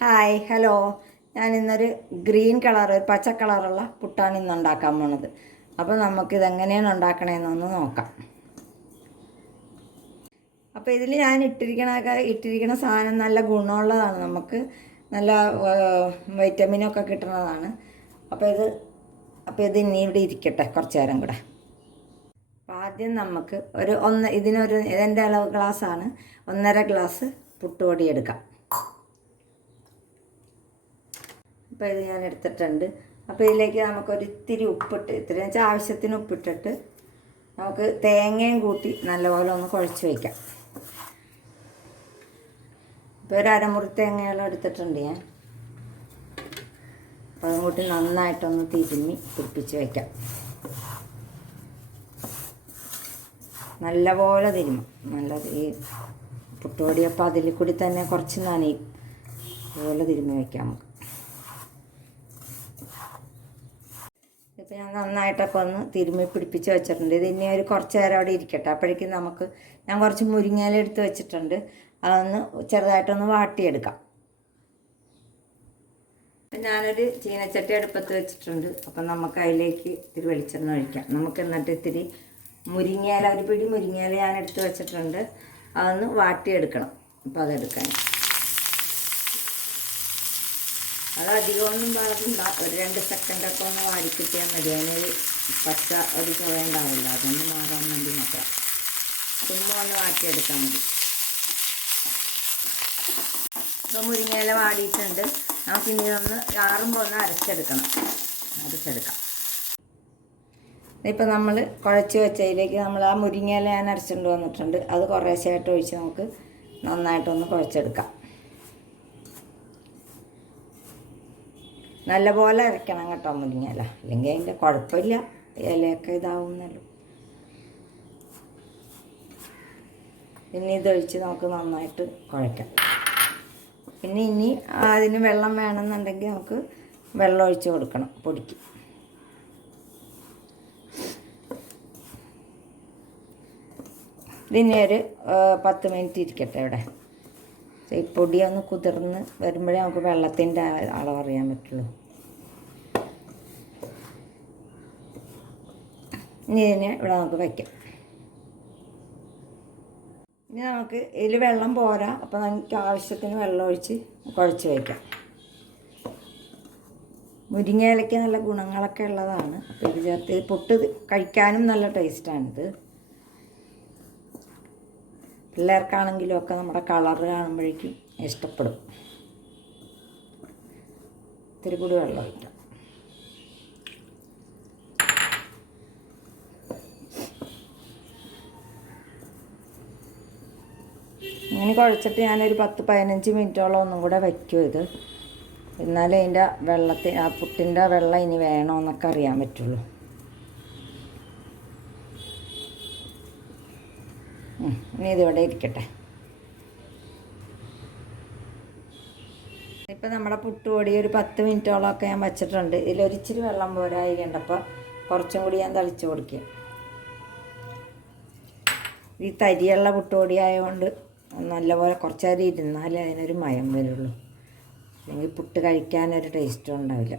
Hi hello. ഞാനിന്നൊരു green colour ഒരു പച്ച കളറുള്ള പുട്ടാണ് ഇന്ന് ഉണ്ടാക്കാൻ പോണത്. അപ്പോൾ നമുക്കിതെങ്ങനെയാണ് ഉണ്ടാക്കണതെന്നൊന്ന് നോക്കാം. അപ്പോൾ ഇതിൽ ഞാൻ ഇട്ടിരിക്കണ സാധനം നല്ല ഗുണമുള്ളതാണ്, നമുക്ക് നല്ല വൈറ്റമിനൊക്കെ കിട്ടുന്നതാണ്. അപ്പോൾ ഇത് ഇനി ഇവിടെ ഇരിക്കട്ടെ കുറച്ച് നേരം കൂടെ. അപ്പോൾ ആദ്യം നമുക്ക് ഇതിൻ്റെ അളവ് ഗ്ലാസ്സാണ്, 1.5 ഗ്ലാസ് പുട്ടുപൊടി എടുക്കാം. അപ്പോൾ ഇത് ഞാൻ എടുത്തിട്ടുണ്ട്. അപ്പോൾ ഇതിലേക്ക് നമുക്കൊരിത്തിരി ഉപ്പിട്ട്, ഇത്തിരി വെച്ചാൽ ആവശ്യത്തിന് ഉപ്പിട്ടിട്ട് നമുക്ക് തേങ്ങയും കൂട്ടി നല്ലപോലെ ഒന്ന് കുഴച്ച് വയ്ക്കാം. ഇപ്പോൾ ഒരു അരമുറി തേങ്ങയെല്ലാം എടുത്തിട്ടുണ്ട് ഞാൻ. അപ്പോൾ അതും കൂട്ടി നന്നായിട്ടൊന്ന് തിരുമ്മി പിടിപ്പിച്ച് വയ്ക്കാം. നല്ലപോലെ തിരുമ്മും, ഈ പുട്ടുപൊടി. അപ്പോൾ അതിൽ കൂടി തന്നെ കുറച്ച് നനയും, അതുപോലെ തിരുമ്മി വയ്ക്കാം നമുക്ക്. ഇപ്പോൾ ഞാൻ നന്നായിട്ടൊക്കെ ഒന്ന് തിരുമ്മി പിടിപ്പിച്ച് വെച്ചിട്ടുണ്ട്. ഇത് ഇനി ഒരു കുറച്ച് നേരം അവിടെ ഇരിക്കട്ടെ. അപ്പോഴേക്കും ഞാൻ കുറച്ച് മുരിങ്ങയില എടുത്ത് വെച്ചിട്ടുണ്ട്, അതൊന്ന് ചെറുതായിട്ടൊന്ന് വാട്ടിയെടുക്കാം. അപ്പം ഞാനൊരു ചീനച്ചട്ടി അടുപ്പത്ത് വെച്ചിട്ടുണ്ട്. അപ്പം നമുക്ക് അതിലേക്ക് ഇത്തിരി വെളിച്ചെണ്ണ ഒഴിക്കാം. എന്നിട്ട് ഇത്തിരി മുരിങ്ങയില, ഒരു പിടി മുരിങ്ങയില ഞാൻ എടുത്ത് വെച്ചിട്ടുണ്ട്, അതൊന്ന് വാട്ടിയെടുക്കണം. അപ്പോൾ അതെടുക്കാൻ അത് അധികമൊന്നും പാടില്ല, ഒരു 2 സെക്കൻഡൊക്കെ ഒന്ന് വാടിക്കിട്ടിയാൽ മതി. അതിനൊരു പച്ച ഒരു ചുവ ഉണ്ടാവില്ല, അതൊന്ന് മാറാൻ വേണ്ടി മാത്രം ചുമ്മാ ഒന്ന് വാട്ടിയെടുത്താൽ മതി. ഇപ്പോൾ മുരിങ്ങയില വാടിയിട്ടുണ്ട്. നമുക്കിനി ഒന്ന് ആറുമ്പോൾ ഒന്ന് അരച്ചെടുക്കാം. ഇപ്പം നമ്മൾ കുഴച്ച് വെച്ചതിലേക്ക് നമ്മൾ ആ മുരിങ്ങയില ഞാൻ അരച്ചുകൊണ്ട് വന്നിട്ടുണ്ട്. അത് കുറേശ്ശായിട്ട് ഒഴിച്ച് നമുക്ക് നന്നായിട്ടൊന്ന് കുഴച്ചെടുക്കാം. നല്ലപോലെ അരയ്ക്കണം കേട്ടോ മുരിങ്ങയില, അല്ലെങ്കിൽ അതിൻ്റെ കുഴപ്പമില്ല, ഇലയൊക്കെ ഇതാവുന്നല്ലോ. പിന്നെ ഇതൊഴിച്ച് നമുക്ക് നന്നായിട്ട് കുഴക്കാം. പിന്നെ ഇനി അതിന് വെള്ളം വേണമെന്നുണ്ടെങ്കിൽ നമുക്ക് വെള്ളം ഒഴിച്ച് കൊടുക്കണം പൊടിക്ക്. ഇതിനെ ഒരു 10 മിനിറ്റ് ഇരിക്കട്ടെ ഇവിടെ. ഈ പൊടിയൊന്ന് കുതിർന്ന് വരുമ്പോഴേ നമുക്ക് വെള്ളത്തിൻ്റെ അളവറിയാൻ പറ്റുള്ളൂ. ഇനി ഇതിനെ ഇവിടെ നമുക്ക് വയ്ക്കാം. ഇനി നമുക്ക് ഇതിൽ വെള്ളം പോരാ, അപ്പോൾ നമുക്ക് ആവശ്യത്തിന് വെള്ളം ഒഴിച്ച് കുഴച്ച് വയ്ക്കാം. മുരിങ്ങയിലയ്ക്ക് നല്ല ഗുണങ്ങളൊക്കെ ഉള്ളതാണ്. അപ്പോൾ ഇത് ചേർത്ത് പുട്ട് കഴിക്കാനും നല്ല ടേസ്റ്റാണിത്. പിള്ളേർക്കാണെങ്കിലും ഒക്കെ നമ്മുടെ കളറ് കാണുമ്പോഴേക്കും ഇഷ്ടപ്പെടും. ഇത്തിരി കൂടി വെള്ളം ഒഴിക്കാം. ഇങ്ങനെ കുഴച്ചിട്ട് ഞാനൊരു 10-15 മിനിറ്റോളം ഒന്നും കൂടെ വയ്ക്കും ഇത്. എന്നാലേ അതിൻ്റെ ആ പുട്ടിൻ്റെ വെള്ളം ഇനി വേണമെന്നൊക്കെ അറിയാൻ പറ്റുള്ളൂ. ഇനി ഇതിവിടെ ഇരിക്കട്ടെ. ഇപ്പം നമ്മുടെ പുട്ടുപൊടി ഒരു 10 മിനിറ്റോളമൊക്കെ ഞാൻ വച്ചിട്ടുണ്ട്. ഇതിലൊരിച്ചിരി വെള്ളം പോരായിരിക്കണ്ടപ്പോൾ കുറച്ചും കൂടി ഞാൻ തളിച്ച് കൊടുക്കുക. ഈ തരിയുള്ള പുട്ടുപൊടി ആയതുകൊണ്ട് നല്ലപോലെ കുറച്ച് നേരം ഇരുന്നാലേ അതിനൊരു മയം വരുള്ളൂ, അല്ലെങ്കിൽ പുട്ട് കഴിക്കാനൊരു ടേസ്റ്റും ഉണ്ടാവില്ല.